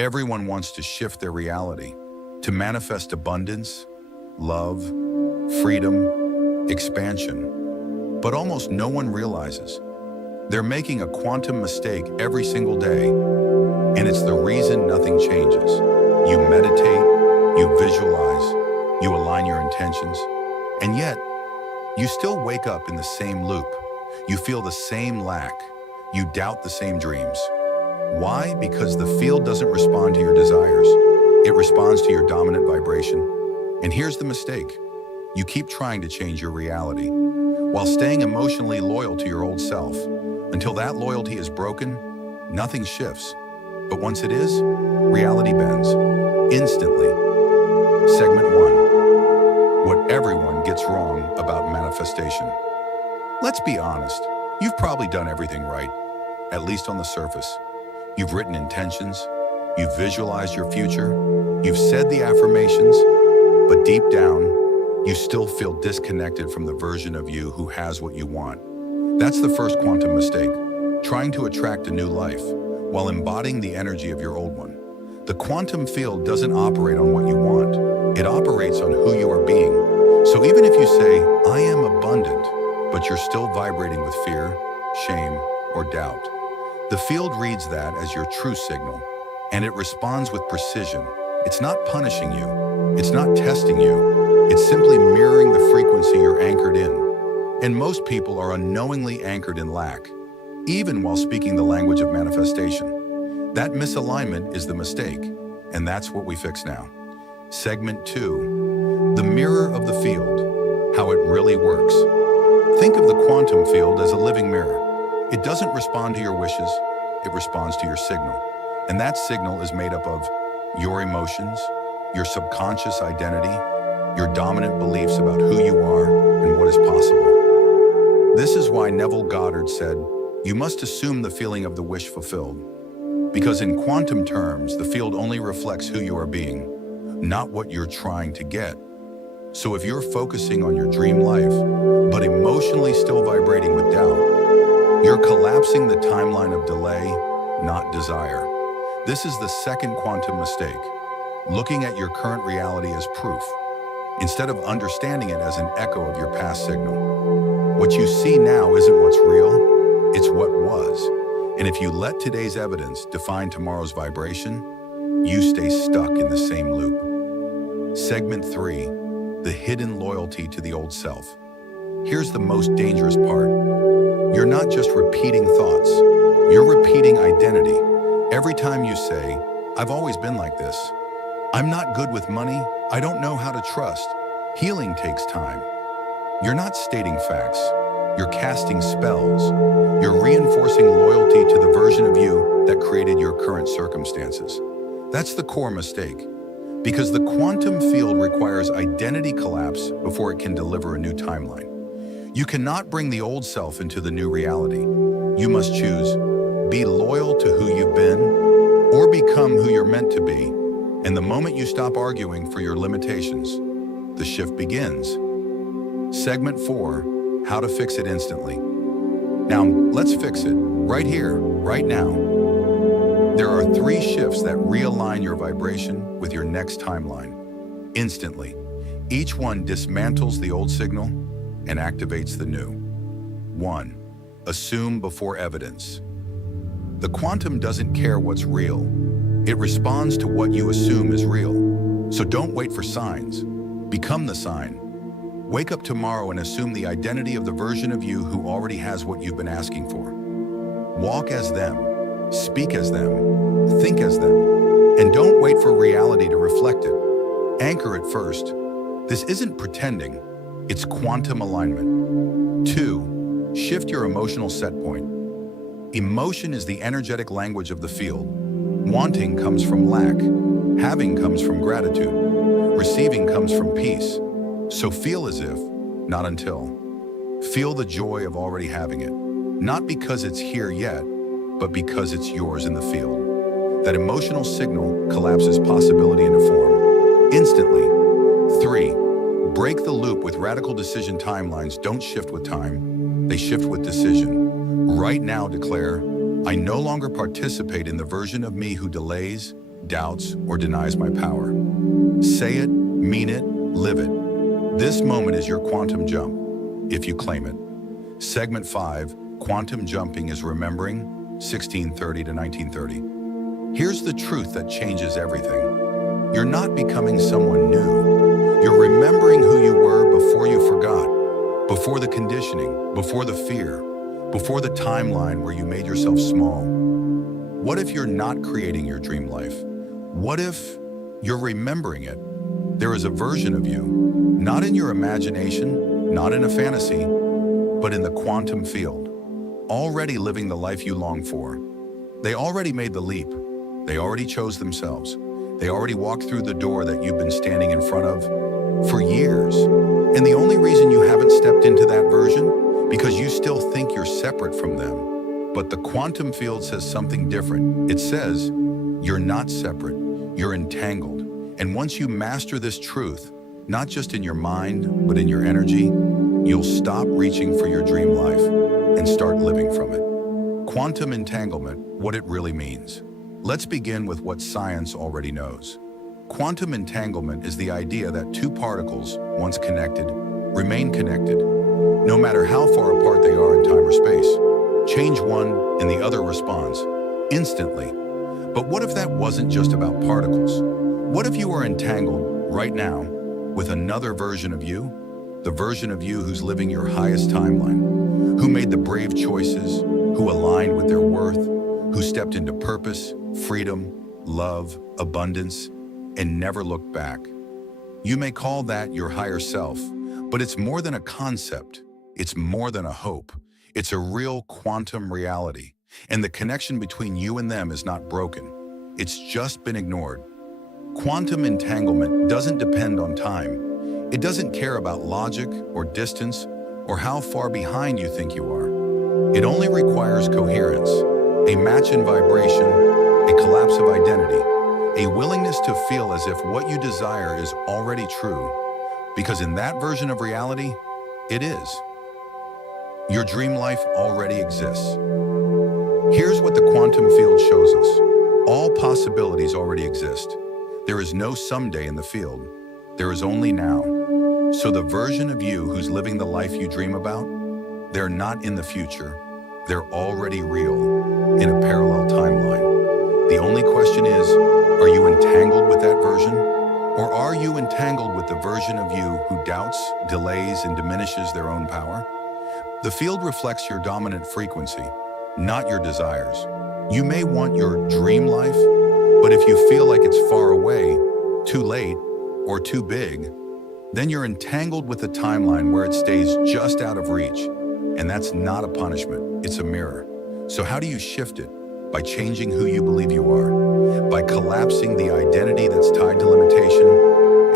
Everyone wants to shift their reality, to manifest abundance, love, freedom, expansion. But almost no one realizes they're making a quantum mistake every single day, and it's the reason nothing changes. You meditate, you visualize, you align your intentions, and yet you still wake up in the same loop. You feel the same lack. You doubt the same dreams. Why? Because the field doesn't respond to your desires. It responds to your dominant vibration. And here's the mistake. You keep trying to change your reality while staying emotionally loyal to your old self. Until that loyalty is broken, nothing shifts. But once it is, reality bends. Instantly. Segment 1. What everyone gets wrong about manifestation. Let's be honest. You've probably done everything right, at least on the surface. You've written intentions, you've visualized your future, you've said the affirmations, but deep down, you still feel disconnected from the version of you who has what you want. That's the first quantum mistake, trying to attract a new life while embodying the energy of your old one. The quantum field doesn't operate on what you want, it operates on who you are being. So even if you say, I am abundant, but you're still vibrating with fear, shame, or doubt, the field reads that as your true signal, and it responds with precision. It's not punishing you. It's not testing you. It's simply mirroring the frequency you're anchored in. And most people are unknowingly anchored in lack, even while speaking the language of manifestation. That misalignment is the mistake, and that's what we fix now. Segment 2, the mirror of the field, how it really works. Think of the quantum field as a living mirror. It doesn't respond to your wishes, it responds to your signal. And that signal is made up of your emotions, your subconscious identity, your dominant beliefs about who you are and what is possible. This is why Neville Goddard said, you must assume the feeling of the wish fulfilled. Because in quantum terms, the field only reflects who you are being, not what you're trying to get. So if you're focusing on your dream life, but emotionally still vibrating with doubt, you're collapsing the timeline of delay, not desire. This is the second quantum mistake, looking at your current reality as proof, instead of understanding it as an echo of your past signal. What you see now isn't what's real, it's what was. And if you let today's evidence define tomorrow's vibration, you stay stuck in the same loop. Segment 3, the hidden loyalty to the old self. Here's the most dangerous part. You're not just repeating thoughts, you're repeating identity. Every time you say, I've always been like this. I'm not good with money, I don't know how to trust. Healing takes time. You're not stating facts, you're casting spells. You're reinforcing loyalty to the version of you that created your current circumstances. That's the core mistake. Because the quantum field requires identity collapse before it can deliver a new timeline. You cannot bring the old self into the new reality. You must choose, be loyal to who you've been, or become who you're meant to be. And the moment you stop arguing for your limitations, the shift begins. Segment 4, how to fix it instantly. Now, let's fix it, right here, right now. There are 3 shifts that realign your vibration with your next timeline, instantly. Each one dismantles the old signal and activates the new. 1. Assume before evidence. The quantum doesn't care what's real. It responds to what you assume is real. So don't wait for signs. Become the sign. Wake up tomorrow and assume the identity of the version of you who already has what you've been asking for. Walk as them, speak as them, think as them, and don't wait for reality to reflect it. Anchor it first. This isn't pretending, it's quantum alignment. 2. Shift your emotional set point. Emotion is the energetic language of the field. Wanting comes from lack. Having comes from gratitude. Receiving comes from peace. So feel as if, not until. Feel the joy of already having it. Not because it's here yet, but because it's yours in the field. That emotional signal collapses possibility into form, instantly. 3. Break the loop with radical decision timelines. Don't shift with time, they shift with decision. Right now declare, I no longer participate in the version of me who delays, doubts, or denies my power. Say it, mean it, live it. This moment is your quantum jump, if you claim it. Segment 5, Quantum Jumping is Remembering, 1630 to 1930. Here's the truth that changes everything. You're not becoming someone new. You're remembering who you were before you forgot, before the conditioning, before the fear, before the timeline where you made yourself small. What if you're not creating your dream life? What if you're remembering it? There is a version of you, not in your imagination, not in a fantasy, but in the quantum field, already living the life you long for. They already made the leap. They already chose themselves. They already walked through the door that you've been standing in front of for years. And the only reason you haven't stepped into that version, because you still think you're separate from them. But the quantum field says something different. It says, you're not separate, you're entangled. And once you master this truth, not just in your mind, but in your energy, you'll stop reaching for your dream life and start living from it. Quantum entanglement, what it really means. Let's begin with what science already knows. Quantum entanglement is the idea that two particles, once connected, remain connected, no matter how far apart they are in time or space. Change one and the other responds instantly. But what if that wasn't just about particles? What if you were entangled right now with another version of you? The version of you who's living your highest timeline, who made the brave choices, who aligned with their worth, who stepped into purpose, freedom, love, abundance, and never looked back. You may call that your higher self, but it's more than a concept. It's more than a hope. It's a real quantum reality. And the connection between you and them is not broken. It's just been ignored. Quantum entanglement doesn't depend on time. It doesn't care about logic or distance or how far behind you think you are. It only requires coherence, a match in vibration, a collapse of identity, a willingness to feel as if what you desire is already true, because in that version of reality, it is. Your dream life already exists. Here's what the quantum field shows us. All possibilities already exist. There is no someday in the field. There is only now. So the version of you who's living the life you dream about, they're not in the future. They're already real, in a parallel timeline. The only question is, are you entangled with that version? Or are you entangled with the version of you who doubts, delays, and diminishes their own power? The field reflects your dominant frequency, not your desires. You may want your dream life, but if you feel like it's far away, too late, or too big, then you're entangled with a timeline where it stays just out of reach. And that's not a punishment, it's a mirror. So how do you shift it? By changing who you believe you are, by collapsing the identity that's tied to limitation,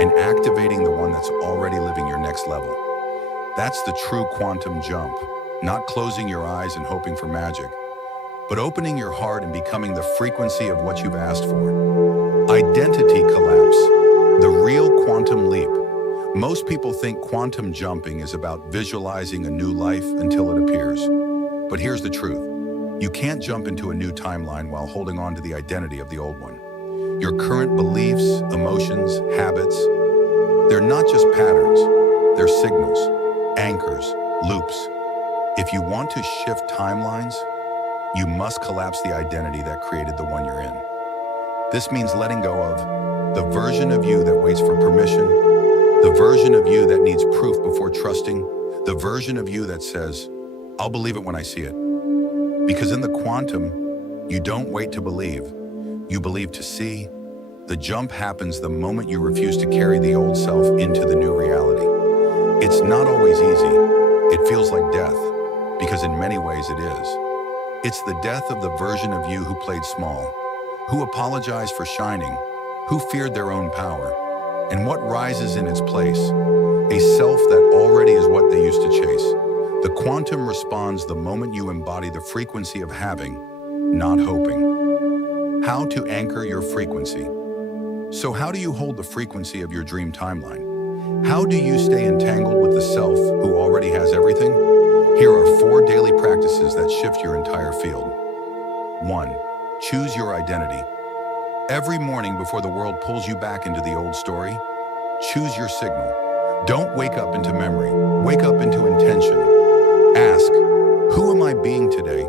and activating the one that's already living your next level. That's the true quantum jump, not closing your eyes and hoping for magic, but opening your heart and becoming the frequency of what you've asked for. Identity collapse, the real quantum leap. Most people think quantum jumping is about visualizing a new life until it appears. But here's the truth. You can't jump into a new timeline while holding on to the identity of the old one. Your current beliefs, emotions, habits, they're not just patterns, they're signals, anchors, loops. If you want to shift timelines, you must collapse the identity that created the one you're in. This means letting go of the version of you that waits for permission, the version of you that needs proof before trusting, the version of you that says, I'll believe it when I see it. Because in the quantum, you don't wait to believe, you believe to see. The jump happens the moment you refuse to carry the old self into the new reality. It's not always easy. It feels like death, because in many ways it is. It's the death of the version of you who played small, who apologized for shining, who feared their own power. And what rises in its place? A self that already is what they used to chase. The quantum responds the moment you embody the frequency of having, not hoping. How to anchor your frequency. So how do you hold the frequency of your dream timeline? How do you stay entangled with the self who already has everything? Here are 4 daily practices that shift your entire field. 1. Choose your identity. Every morning before the world pulls you back into the old story, choose your signal. Don't wake up into memory. Wake up into intention. Ask, who am I being today?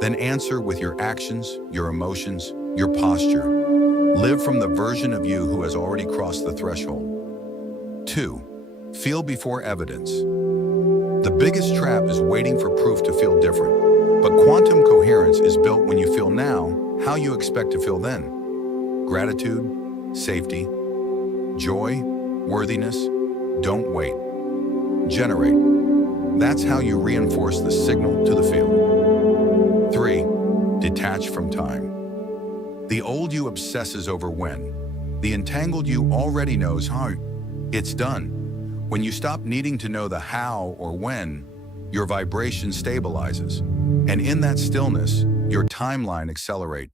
Then answer with your actions, your emotions, your posture. Live from the version of you who has already crossed the threshold. 2. Feel before evidence. The biggest trap is waiting for proof to feel different. But quantum coherence is built when you feel now how you expect to feel then. Gratitude, safety, joy, worthiness. Don't wait. Generate. That's how you reinforce the signal to the field. 3. Detach from time. The old you obsesses over when. The entangled you already knows how. It's done. When you stop needing to know the how or when, your vibration stabilizes. And in that stillness, your timeline accelerates.